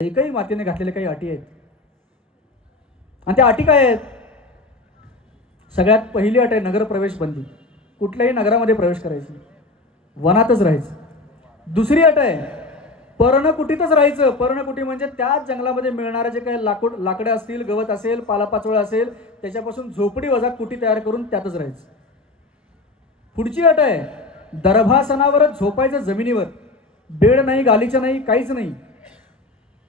एकही मातेने घातलेल्या काही अटी आहेत. आणि त्या अटी काय आहेत? सगळ्यात पहिली अट आहे नगर प्रवेश बंदी कुठल्याही नगरामध्ये प्रवेश करायचं वनातच राहायचं. दुसरी अट आहे पर्णकुटीतच राहायचं. पर्णकुटी म्हणजे त्याच जंगलामध्ये मिळणारे जे काही लाकूड लाकडं असतील गवत असेल पालापाचोळा असेल त्याच्यापासून झोपडी वजा कुटी तयार करून त्यातच राहायचं. पुढची अट आहे दर्भासनावरच झोपायचं जमिनीवर. बेड नाही गालीचं नाही काहीच नाही.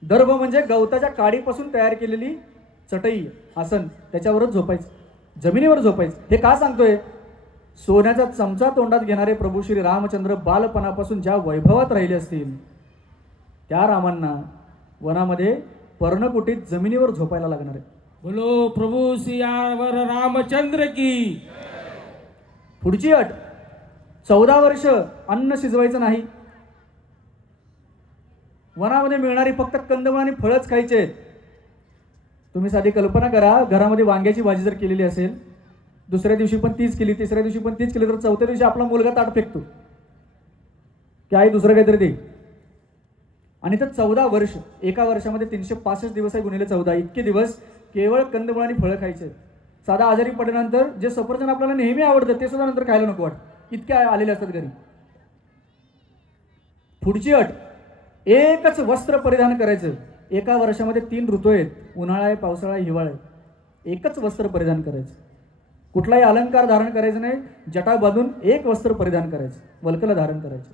दर्भ म्हणजे गवताच्या काडीपासून तयार केलेली चटई आसन त्याच्यावरच झोपायचं. जमिनीवर झोपायचं. हे का सांगतोय? सोन्याचा चमचा तोंडात घेणारे प्रभू श्री रामचंद्र बालपणापासून ज्या वैभवात राहिले असतील त्या रामांना वनामध्ये पर्णकुटीत जमिनीवर झोपायला लागणार आहे बोलो प्रभु सियावर रामचंद्र की. पुढची अट. चौदा वर्ष अन्न शिजवायचं नाही. वनामध्ये मिळणारी फक्त कंदमुळं आणि फळच खायचे. आहेत तुम्ही साधी कल्पना करा घरामध्ये वांग्याची भाजी जर केलेली असेल दुसऱ्या दिवशी पण तीच केली तिसऱ्या दिवशी पण तीच केली तर चौथ्या दिवशी आपला मुलगा ताट फेकतो. की आई दुसरं काहीतरी दे. आणि तर चौदा वर्ष एका वर्षामध्ये तीनशे पासष्ट दिवस आहे गुणिले चौदा. इतके दिवस केवळ कंदमुळं आणि फळं खायचे. आहेत साधा आजारी पडल्यानंतर जे सफरचंद आपल्याला नेहमी आवडतं ते सुद्धा नंतर खायला नको वाटत. इतके आलेले असतात घरी. पुढची अट एकच वस्त्र परिधान करायचं. एका वर्षामध्ये तीन ऋतू आहेत. उन्हाळा आहे पावसाळा आहे हिवाळा आहे. एकच वस्त्र परिधान करायचं. कुठलाही अलंकार धारण करायचं नाही. जटा बांधून एक वस्त्र परिधान करायचं. वल्कलं धारण करायचं.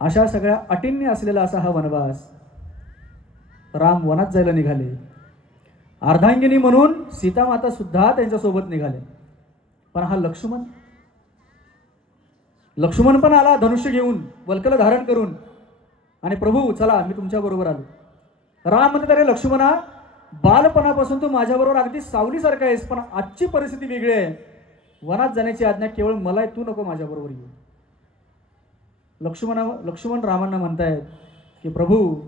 अशा सगळ्या अटींनी असलेला असा हा वनवास राम वनात जायला निघाले. अर्धांगिनी म्हणून सीतामाता सुद्धा त्यांच्यासोबत निघाले. पण हा लक्ष्मण लक्ष्मण पण आला धनुष्य घेऊन वल्कल धारण करून. आणि प्रभू चला मी तुमच्याबरोबर आलो. राम म्हणते अरे लक्ष्मणा बालपणापासून तू माझ्याबरोबर अगदी सावलीसारखा आहेस पण आजची परिस्थिती वेगळी आहे. वनात जाण्याची आज्ञा केवळ मला आहे तू नको माझ्याबरोबर येऊ. लक्ष्मणा लक्ष्मण रामांना म्हणतायत की प्रभू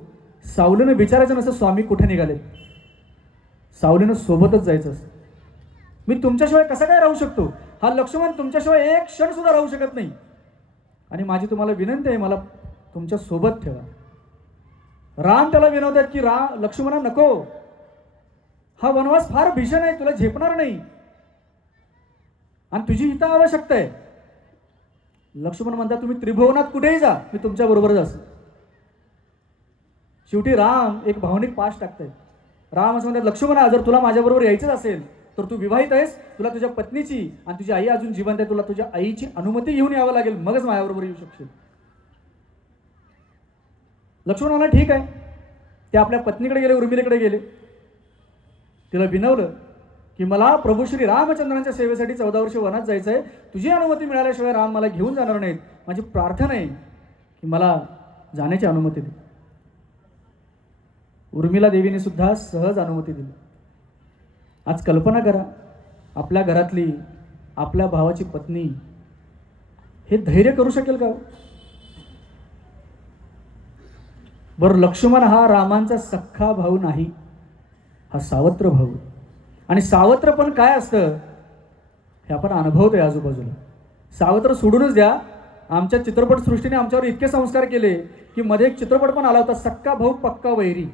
सावलीनं विचारायचं नसतं स्वामी कुठे निघाले? सावलीनं सोबतच जायचं असतं. मी तुमच्याशिवाय कसा काय राहू शकतो? हा लक्ष्मण तुमच्याशिवाय एक क्षण सुद्धा राहू शकत नाही. आणि माझी तुम्हाला विनंती आहे मला तुमच्यासोबत ठेवा. राम त्याला विनवतात की रा लक्ष्मणा नको. हा वनवास फार भीषण आहे तुला झेपणार नाही. आणि तुझी हिता आवश्यकता आहे. लक्ष्मण म्हणतात तुम्ही त्रिभुवनात कुठेही जा मी तुमच्या बरोबरच असेल शेवटी राम एक भावनिक पाश टाकतंय. राम असं म्हणतात लक्ष्मणा जर तुला माझ्याबरोबर यायचंच असेल तर तू विवाहित आहेस तुला तुझ्या पत्नीची आणि तुझी आई अजून जिवंत आहे तुला तुझ्या आईची अनुमती घेऊन यावं लागेल मगच माझ्याबरोबर येऊ शकशील. लक्ष्मण म्हणा ठीक आहे. ते आपल्या पत्नीकडे गेले उर्मिलेकडे गेले. तिला विनवलं की मला प्रभू श्री रामचंद्रांच्या सेवेसाठी चौदा वर्ष वनात जायचं आहे तुझी अनुमती मिळाल्याशिवाय राम मला घेऊन जाणार नाहीत. माझी प्रार्थना आहे की मला जाण्याची अनुमती दे. उर्मिला देवीने सुद्धा सहज अनुमती दिली. आज कल्पना करा आपल्या घरातली आपल्या भावाची पत्नी हे धैर्य करू शकेल का हो? बरं लक्ष्मण हा रामांचा सख्खा भाऊ नाही हा सावत्र भाऊ आणि सावत्र पण काय असतं हे आपण अनुभवतोय आजूबाजूला. सावत्र सोडूनच द्या आमच्या चित्रपटसृष्टीने आमच्यावर इतके संस्कार केले की मध्ये एक चित्रपट पण आला होता सक्का भाऊ पक्का वैरी.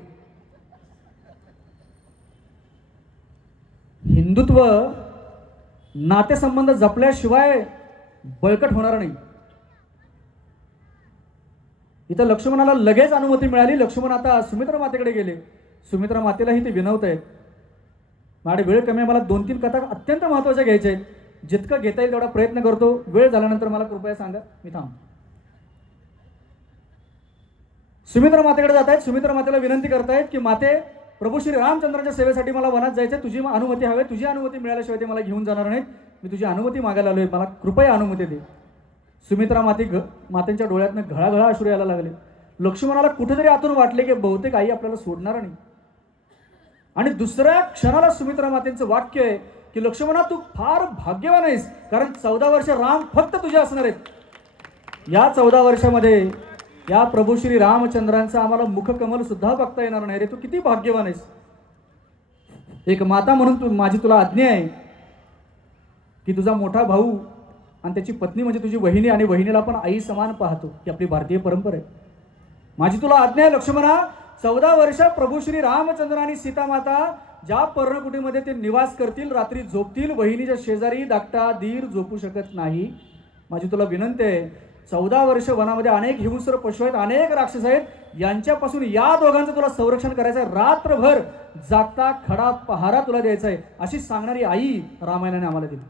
हिंदुत्व नातेसंबंध जपल्याशिवाय बळकट होणार नाही. इथं लक्ष्मणाला लगेच अनुमती मिळाली. लक्ष्मण आता सुमित्रा मातेकडे गेले. सुमित्रा मातेलाही ते विनवत आहे माझे वेळ कमी आहे. मला दोन तीन कथा अत्यंत महत्त्वाच्या घ्यायच्या आहेत. जितकं घेता येईल तेवढा प्रयत्न करतो. वेळ झाल्यानंतर मला कृपया सांगा. मी थांब. सुमित्रा मातेकडे जात आहेत. सुमित्रा मातेला विनंती करतायत की माते प्रभू श्री रामचंद्रांच्या सेवेसाठी मला वनात जायचं तुझी अनुमती हवी. तुझी अनुमती मिळाल्याशिवाय ते मला घेऊन जाणार नाहीत. मी तुझी अनुमती मागायला आलो आहे मला कृपया अनुमती दे. सुमित्रा माती घ मातेंच्या डोळ्यातनं घळाघळा अश्रू यायला लागले. लक्ष्मणाला कुठेतरी आतून वाटले की बहुतेक आई आपल्याला सोडणार नाही. आणि दुसऱ्या क्षणाला सुमित्रा मातेंचं वाक्य आहे की लक्ष्मणा तू फार भाग्यवान आहेस. कारण चौदा वर्ष राम फक्त तुझे असणार आहेत. या चौदा वर्षामध्ये या प्रभू श्री रामचंद्रांचा आम्हाला मुखकमल सुद्धा बघता येणार नाही रे. तू किती भाग्यवान आहेस. एक माता म्हणून तू माझी तुला आज्ञा आहे की तुझा मोठा भाऊ आणि त्याची पत्नी म्हणजे तुझी वहिनी आणि वहिनीला पण आई समान पाहतो. ही आपली भारतीय परंपरा आहे. माझी तुला आज्ञा आहे लक्ष्मणा. चौदा वर्ष प्रभू श्री रामचंद्र आणि सीतामाता ज्या पर्णकुटीमध्ये ते निवास करतील रात्री झोपतील वहिनीच्या शेजारी धाकटा धीर झोपू शकत नाही. माझी तुला विनंती आहे चौदा वर्ष वनामध्ये अनेक हिंस्र पशु आहेत अनेक राक्षस आहेत. यांच्यापासून या दोघांचं तुला संरक्षण करायचं आहे रात्रभर जागता खडा पहारा तुला द्यायचा आहे अशी सांगणारी आई रामायणाने आम्हाला दिली.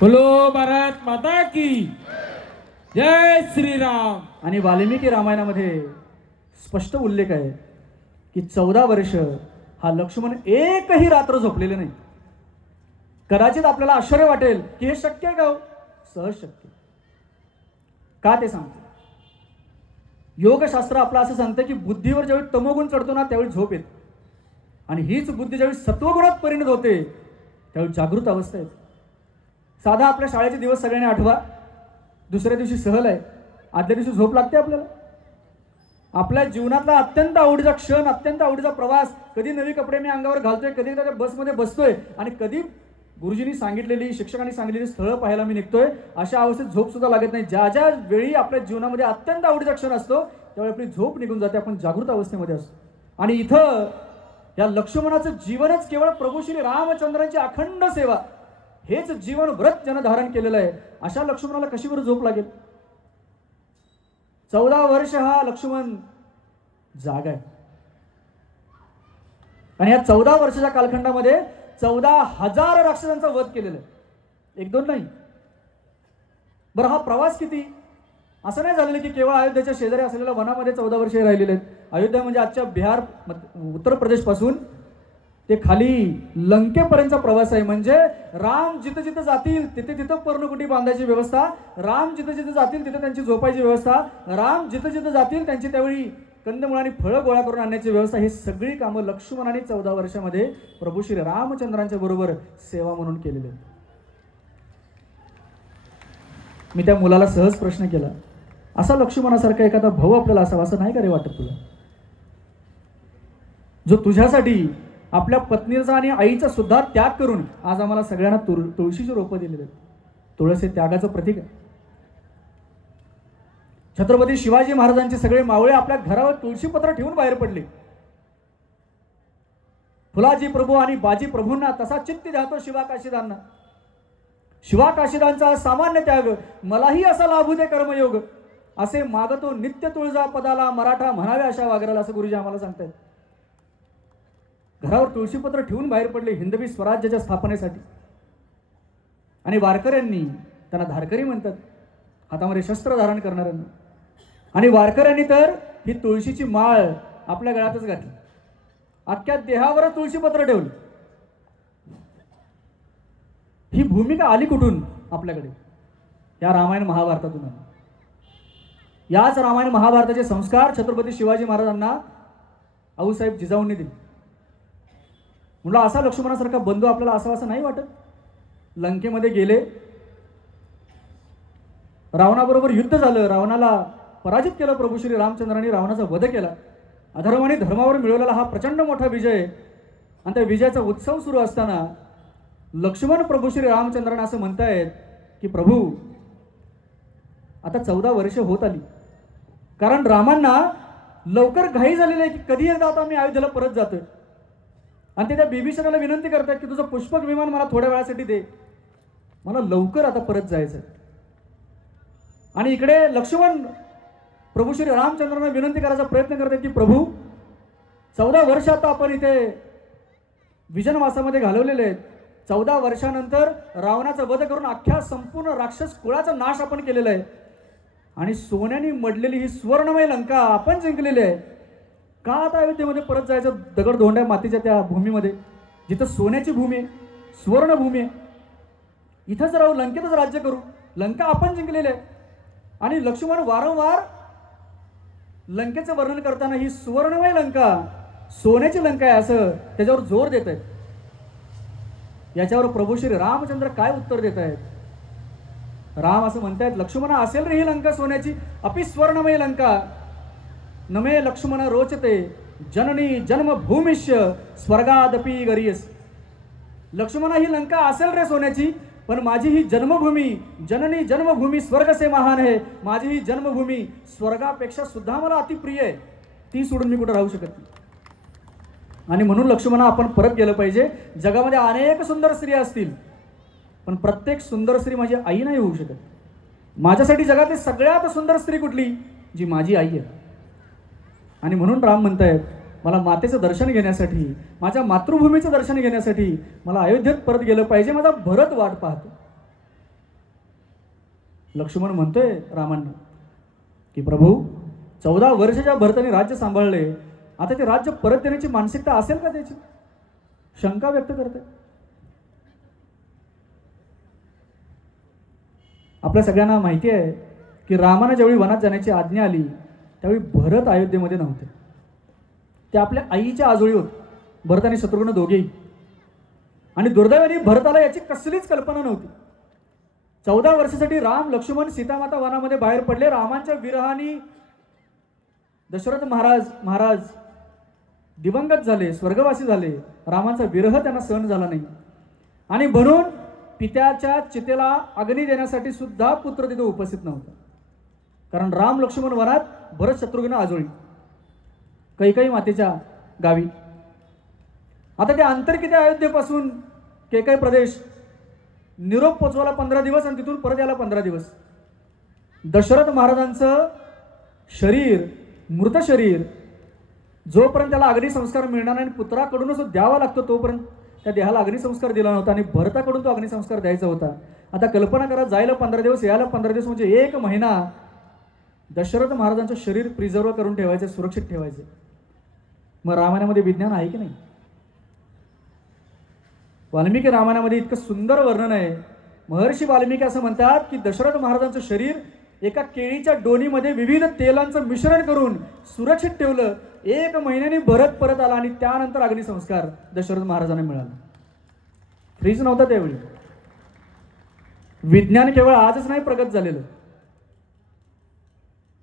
बोलो भारत माता की. जय श्रीराम. आणि वाल्मिकी रामायणामध्ये स्पष्ट उल्लेख आहे की चौदा वर्ष हा लक्ष्मण एकही रात्र झोपलेले नाही. कदाचित आपल्याला आश्चर्य वाटेल की हे शक्य आहे का हो? सहज शक्य का ते सांगतो? योगशास्त्र आपलं असं सांगतं की बुद्धीवर ज्यावेळी तमोगुण चढतो ना त्यावेळी झोप येते. आणि हीच बुद्धी ज्यावेळी सत्वगुणात परिणत होते त्यावेळी जागृत अवस्था येते. साधा आपल्या शाळेचे दिवस सगळ्यांनी आठवा. दुसऱ्या दिवशी सहल आहे. आदल्या दिवशी झोप लागते आपल्याला. आपल्या जीवनातला अत्यंत आवडीचा क्षण अत्यंत आवडीचा प्रवास कधी नवी कपडे मी अंगावर घालतोय कधी त्या बसमध्ये बसतोय आणि कधी गुरुजींनी सांगितलेली शिक्षकांनी सांगितलेली स्थळं पाहायला मी निघतोय. अशा अवस्थेत झोप सुद्धा लागत नाही. ज्या ज्या वेळी आपल्या जीवनामध्ये अत्यंत आवडीचा क्षण असतो त्यावेळी आपली झोप निघून जाते. आपण जागृत अवस्थेमध्ये असतो. आणि इथं या लक्ष्मणाचं जीवनच केवळ प्रभू श्री रामचंद्रांची अखंड सेवा. हेच जीवन व्रत ज्यानं धारण केलेलं आहे. अशा लक्ष्मणाला कशी बरं झोप लागेल? चौदा वर्ष हा लक्ष्मण जाग आहे. आणि या चौदा वर्षाच्या कालखंडामध्ये चौदा हजार राक्षसांचा वध केलेला आहे. एक दोन नाही. बरं हा प्रवास किती? असं नाही झालेलं की केवळ अयोध्येच्या शेजारी असलेल्या वनामध्ये चौदा वर्षे राहिलेले आहेत. अयोध्या म्हणजे आजच्या बिहार उत्तर प्रदेशपासून ते खाली लंकेपर्यंतचा प्रवास आहे. म्हणजे राम जिथं जिथं जातील तिथे तिथं पर्णकुटी बांधायची व्यवस्था. राम जिथं जिथं जातील तिथं त्यांची झोपायची व्यवस्था. राम जिथं जिथं जातील त्यांची त्यावेळी कंदमुळं आणि फळं गोळा करून आणण्याची व्यवस्था ही सगळी कामं लक्ष्मणाने चौदा वर्षामध्ये प्रभू श्री रामचंद्रांच्या बरोबर सेवा म्हणून केलेली आहेत. मी त्या मुलाला सहज प्रश्न केला असा लक्ष्मणासारखा एखादा भाऊ आपल्याला असावा असं नाही का रे वाटत तुला? जो तुझ्यासाठी आपल्या पत्नीचा आणि आईचा सुद्धा त्याग करून आज आम्हाला सगळ्यांना तुळ तुळशीची रोपं दिलेली आहेत. तुळस हे त्यागाचं प्रतीक आहे. छत्रपती शिवाजी महाराजांचे सगळे मावळे आपल्या घरावर तुळशीपत्र ठेवून बाहेर पडले. फुलाजी प्रभू आणि बाजी प्रभूंना तसा चित्त जातो शिवा काशीदांना. शिवा काशीदांचा सामान्य त्याग मलाही असा लाभू दे कर्मयोग असे मागतो नित्य तुळजा पदाला मराठा म्हणावे अशा वागराला असं गुरुजी आम्हाला सांगतायत. घरावर तुळशीपत्र ठेवून बाहेर पडले हिंदवी स्वराज्याच्या स्थापनेसाठी. आणि वारकऱ्यांनी त्यांना धारकरी म्हणतात हातामध्ये शस्त्र धारण करणाऱ्यांना. आणि वारकऱ्यांनी तर ही तुळशीची माळ आपल्या गळ्यातच घातली. अख्ख्या देहावरच तुळशीपत्र ठेवलं. ही भूमिका आली कुठून? आपल्याकडे. या रामायण महाभारतातून याच रामायण महाभारताचे संस्कार छत्रपती शिवाजी महाराजांना आऊसाहेब जिजाऊंनी दिले. म्हणलं असा लक्ष्मणासारखा बंधू आपल्याला असावा असं नाही वाटत? लंकेमध्ये गेले रावणाबरोबर युद्ध झालं रावणाला पराजित केलं प्रभू श्री रामचंद्रांनी रावणाचा वध केला अधर्माने धर्मावर मिळवलेला हा प्रचंड मोठा विजय आहे. आणि त्या विजयाचा उत्सव सुरू असताना लक्ष्मण प्रभू श्री रामचंद्रांना असं म्हणतायत की प्रभू आता चौदा वर्ष होत आली कारण रामांना लवकर घाई झालेली आहे की कधी एकदा आता मी अयोध्येला परत जातोय आणि ते त्या बिभीषणाला विनंती करतात की तुझं पुष्पक विमान मला थोड्या वेळासाठी दे मला लवकर आता परत जायचं आहे. आणि इकडे लक्ष्मण प्रभू श्री रामचंद्रांना विनंती करायचा प्रयत्न करते की प्रभू चौदा वर्ष आता आपण इथे विजनवासामध्ये घालवलेले आहेत. चौदा वर्षानंतर रावणाचा वध करून अख्ख्या संपूर्ण राक्षस कुळाचा नाश आपण केलेला आहे. आणि सोन्याने मडलेली ही सुवर्णमय लंका आपण जिंकलेली आहे. का आता अयोध्येमध्ये परत जायचं दगड धोंड्या मातीच्या त्या भूमीमध्ये? जिथं सोन्याची भूमी आहे सुवर्णभूमी आहे. इथंच राहू लंकेतच राज्य करू लंका आपण जिंकलेली आहे. आणि लक्ष्मण वारंवार लंकेचं वर्णन करताना ही सुवर्णमय लंका सोन्याची लंका आहे असं त्याच्यावर जोर देत आहेत याच्यावर प्रभू श्री रामचंद्र काय उत्तर देत आहेत राम असं म्हणतायत लक्ष्मणा असेल रे ही लंका सोन्याची अपि स्वर्णमय लंका. नमे लक्ष्मण रोचते जननी जन्मभूमिष्य स्वर्गादपी गरीयस. लक्ष्मणा ही लंका असेल रे सोन्याची पण माझी ही जन्मभूमी जननी जन्मभूमी स्वर्ग से महान आहे. माझी ही जन्मभूमी स्वर्गापेक्षा सुद्धा मला अतिप्रिय आहे. ती सोडून मी कुठं राहू शकत नाही. आणि म्हणून लक्ष्मणा आपण परत गेलं पाहिजे. जगामध्ये अनेक सुंदर स्त्रिया असतील पण प्रत्येक सुंदर स्त्री माझी आई नाही होऊ शकत. माझ्यासाठी जगातली सगळ्यात सुंदर स्त्री कुठली? जी माझी आई आहे. आणि म्हणून राम म्हणतायत मला मातेचं दर्शन घेण्यासाठी माझ्या मातृभूमीचं दर्शन घेण्यासाठी मला अयोध्येत परत गेलं पाहिजे माझा भरत वाट पाहतो. लक्ष्मण म्हणतोय रामांना की प्रभू चौदा वर्षाच्या भरताने राज्य सांभाळले. आता ते राज्य परत देण्याची मानसिकता असेल का त्याची? शंका व्यक्त करते आपल्या सगळ्यांना माहिती आहे की रामानं ज्यावेळी वनात जाण्याची आज्ञा आली त्यावेळी भरत अयोध्येमध्ये नव्हते. ते आपल्या आईच्या आजोळी होत. भरत आणि शत्रुघ्न दोघेही. आणि दुर्दैवाने भरताला याची कसलीच कल्पना नव्हती. चौदा वर्षासाठी राम लक्ष्मण सीतामाता वनामध्ये बाहेर पडले. रामांच्या विरहानी दशरथ महाराज महाराज दिवंगत झाले स्वर्गवासी झाले. रामांचा विरह त्यांना सहन झाला नाही. आणि म्हणून पित्याच्या चितेला अग्नी देण्यासाठी सुद्धा पुत्र तिथे उपस्थित नव्हता. कारण राम लक्ष्मण वनात भरत शत्रुघ्न आजोळी. कैकई मातेच्या गावी. आता ते अंतर किती अयोध्येपासून केकई प्रदेश निरोप पोचवायला पंधरा दिवस आणि तिथून परत यायला पंधरा दिवस. दशरथ महाराजांचं शरीर मृत शरीर जोपर्यंत त्याला अग्निसंस्कार मिळणार नाही आणि पुत्राकडूनच द्यावा लागतो तोपर्यंत त्या देहाला अग्निसंस्कार दिला नव्हता आणि भरताकडून तो अग्निसंस्कार द्यायचा होता. आता कल्पना करा जायला पंधरा दिवस यायला पंधरा दिवस म्हणजे एक महिना दशरथ महाराजांचं शरीर प्रिझर्व करून ठेवायचं सुरक्षित ठेवायचं. मग रामायणामध्ये विज्ञान आहे की नाही? वाल्मिकी रामायणामध्ये इतकं सुंदर वर्णन आहे. महर्षी वाल्मिकी असं म्हणतात की दशरथ महाराजांचं शरीर एका केळीच्या डोनीमध्ये विविध तेलांचं मिश्रण करून सुरक्षित ठेवलं. एक महिन्याने भरत परत आला आणि त्यानंतर अग्निसंस्कार दशरथ महाराजांना मिळाला. फ्रीज नव्हता त्यावेळी. विज्ञान केवळ आजच नाही प्रगत झालेलं.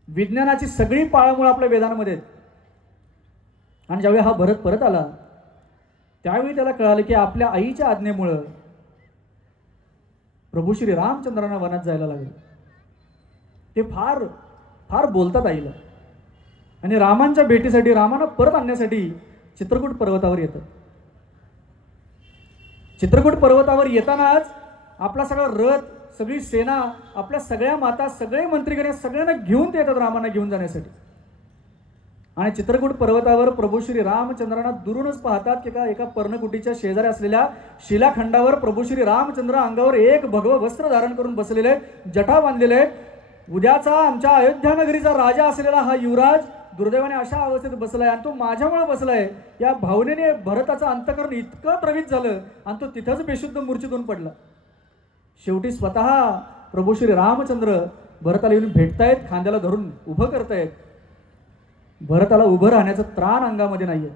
विज्ञानाची सगळी पाळमुळं आपल्या वेदांमध्ये आहेत. आणि ज्यावेळी हा भरत परत आला त्यावेळी त्याला कळालं की आपल्या आईच्या आज्ञेमुळं प्रभू श्री रामचंद्रांना वनात जायला लागलं. ते फार फार बोलतात आईला. आणि रामांच्या भेटीसाठी रामानं परत आणण्यासाठी चित्रकूट पर्वतावर येतं. चित्रकूट पर्वतावर येतानाच आपला सगळा रथ सगळी सेना आपल्या सगळ्या माता सगळे मंत्रीगण सगळ्यांना घेऊन ते येतात रामांना घेऊन जाण्यासाठी. आणि चित्रकूट पर्वतावर प्रभू श्री रामचंद्रांना दुरूनच पाहतात की का एका पर्णकुटीच्या शेजारी असलेल्या शिलाखंडावर प्रभू श्री रामचंद्र अंगावर एक भगव वस्त्र धारण करून बसलेले जटा बांधलेले. उद्याचा आमच्या अयोध्या नगरीचा राजा असलेला हा युवराज दुर्दैवाने अशा अवस्थेत बसलाय आणि तो माझ्यामुळे बसलाय. या भावनेने भरताचं अंतकरण इतकं प्रवित झालं आणि तो तिथंच बेशुद्ध मूर्छेतून पडला. शेवटी स्वतः प्रभू श्री रामचंद्र भरताला येऊन भेटतायत खांद्याला धरून उभं करतायत. भरताला उभं राहण्याचं त्राण अंगामध्ये नाहीये.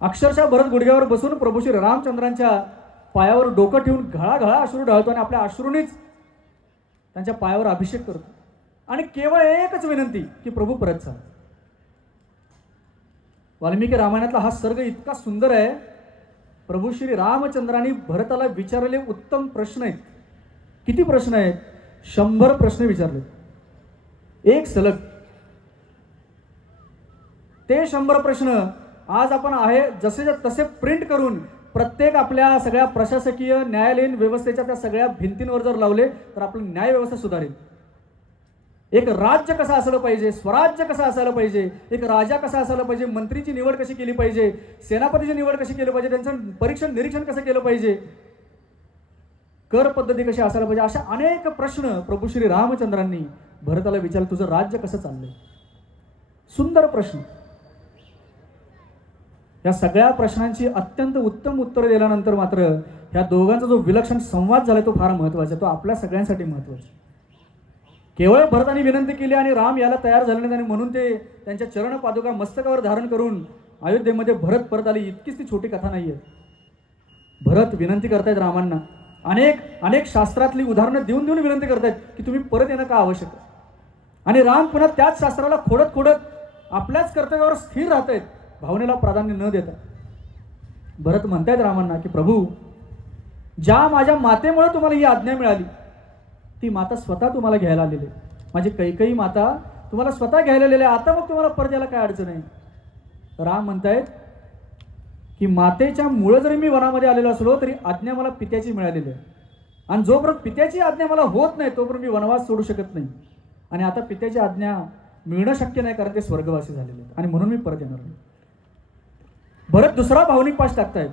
अक्षरशः भरत गुडघ्यावर बसून प्रभू श्री रामचंद्रांच्या पायावर डोकं ठेवून घळाघळा अश्रू ढाळतो आणि आपल्या अश्रूनीच त्यांच्या पायावर अभिषेक करतो. आणि केवळ एकच विनंती की प्रभू परत चाल वाल्मिकी रामायणातला हा सर्ग इतका सुंदर आहे. प्रभू श्री रामचंद्रांनी भरताला विचारलेले उत्तम प्रश्न आहेत. किती प्रश्न आहेत? शंभर प्रश्न विचारले एक सलग. ते शंभर प्रश्न आज आपण आहे जसेच्या तसे प्रिंट करून प्रत्येक आपल्या सगळ्या प्रशासकीय न्यायालयीन व्यवस्थेच्या त्या सगळ्या भिंतींवर जर लावले तर आपली न्यायव्यवस्था सुधारेल. एक राज्य कसं असलं पाहिजे स्वराज्य कसं असायला पाहिजे एक राजा कसा असायला पाहिजे मंत्रीची निवड कशी केली पाहिजे सेनापतीची निवड कशी केली पाहिजे त्यांचं परीक्षण निरीक्षण कसं केलं पाहिजे कर पद्धती कशी असायला पाहिजे अशा अनेक प्रश्न प्रभू श्री रामचंद्रांनी भरताला विचारलं तुझं राज्य कसं चाललंय? सुंदर प्रश्न. या सगळ्या प्रश्नांची अत्यंत उत्तम उत्तर दिल्यानंतर मात्र ह्या दोघांचा जो विलक्षण संवाद झाला तो फार महत्त्वाचा आहे. तो आपल्या सगळ्यांसाठी महत्त्वाचा केवळ भरताने विनंती केली आणि राम याला तयार झाले नाही म्हणून ते त्यांच्या चरण पादुका मस्तकावर धारण करून अयोध्येमध्ये भरत परत आली. इतकीच ती छोटी कथा नाही आहे भरत विनंती करतायत रामांना. अनेक अनेक शास्त्रातली उदाहरणं देऊन देऊन विनंती करतायत की तुम्ही परत येणं का आवश्यक आणि राम पुन्हा त्याच शास्त्राला खोडत खोडत आपल्याच कर्तव्यावर स्थिर राहत आहेत भावनेला प्राधान्य न देता. भरत म्हणतायत रामांना की प्रभू ज्या माझ्या मातेमुळे तुम्हाला ही आज्ञा मिळाली ती माता स्वतः तुम्हाला घ्यायला आलेली आहे. माझी कैकई माता तुम्हाला स्वतः घ्यायला आलेली आहे. आता मग तुम्हाला परत यायला काय अडचण आहे? राम म्हणतायत की मातेच्या मुळं जरी मी वनामध्ये आलेलो असलो तरी आज्ञा मला पित्याची मिळालेली आहे. आणि जोपर्यंत पित्याची आज्ञा मला होत नाही तोपर्यंत मी वनवास सोडू शकत नाही. आणि आता पित्याची आज्ञा मिळणं शक्य नाही कारण ते स्वर्गवासी झालेले आहेत. आणि म्हणून मी परत येणार नाही. भरत दुसरा भावनिक पाश टाकतायत.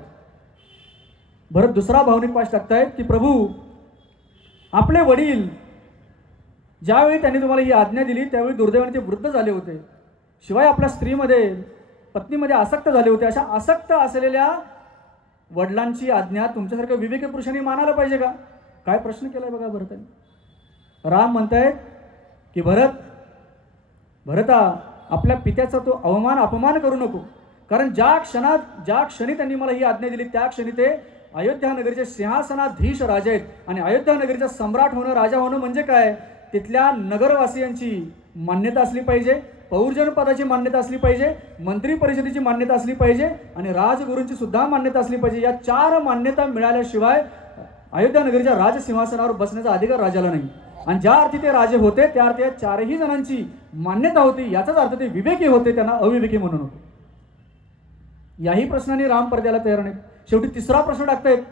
भरत दुसरा भावनिक पाश टाकतायत की प्रभू आपले वडील ज्यावेळी त्यांनी तुम्हाला ही आज्ञा दिली त्यावेळी दुर्दैवाने ते वृद्ध झाले होते. शिवाय आपल्या स्त्रीमध्ये पत्नीमध्ये आसक्त झाले होते. अशा आसक्त असलेल्या वडिलांची आज्ञा तुमच्यासारख्या विवेकी पुरुषांनी मानायला पाहिजे का? काय प्रश्न केलाय बघा भरताने राम म्हणतायत की भरत भरता आपल्या पित्याचा तो अवमान अपमान करू नको. कारण ज्या क्षणात ज्या क्षणी त्यांनी मला ही आज्ञा दिली त्या क्षणी ते अयोध्या नगरीचे सिंहासनाधीश राजे आहेत. आणि अयोध्या नगरीचा सम्राट होणं राजा होणं म्हणजे काय? तिथल्या नगरवासियांची मान्यता असली पाहिजे पौर्जन पदाची मान्यता असली पाहिजे मंत्री परिषदेची मान्यता असली पाहिजे आणि राजगुरूंची सुद्धा मान्यता असली पाहिजे. या चार मान्यता मिळाल्याशिवाय अयोध्या नगरीच्या राजसिंहासनावर बसण्याचा अधिकार राजाला नाही. आणि ज्या अर्थी ते राजे होते त्या अर्थी या चारही जणांची मान्यता होती. याचाच अर्थ ते विवेकी होते त्यांना अविवेकी म्हणून होते. याही प्रश्नाने राम पडद्याला तयार नाहीत. शेवटी तिसरा प्रश्न टाकतायत.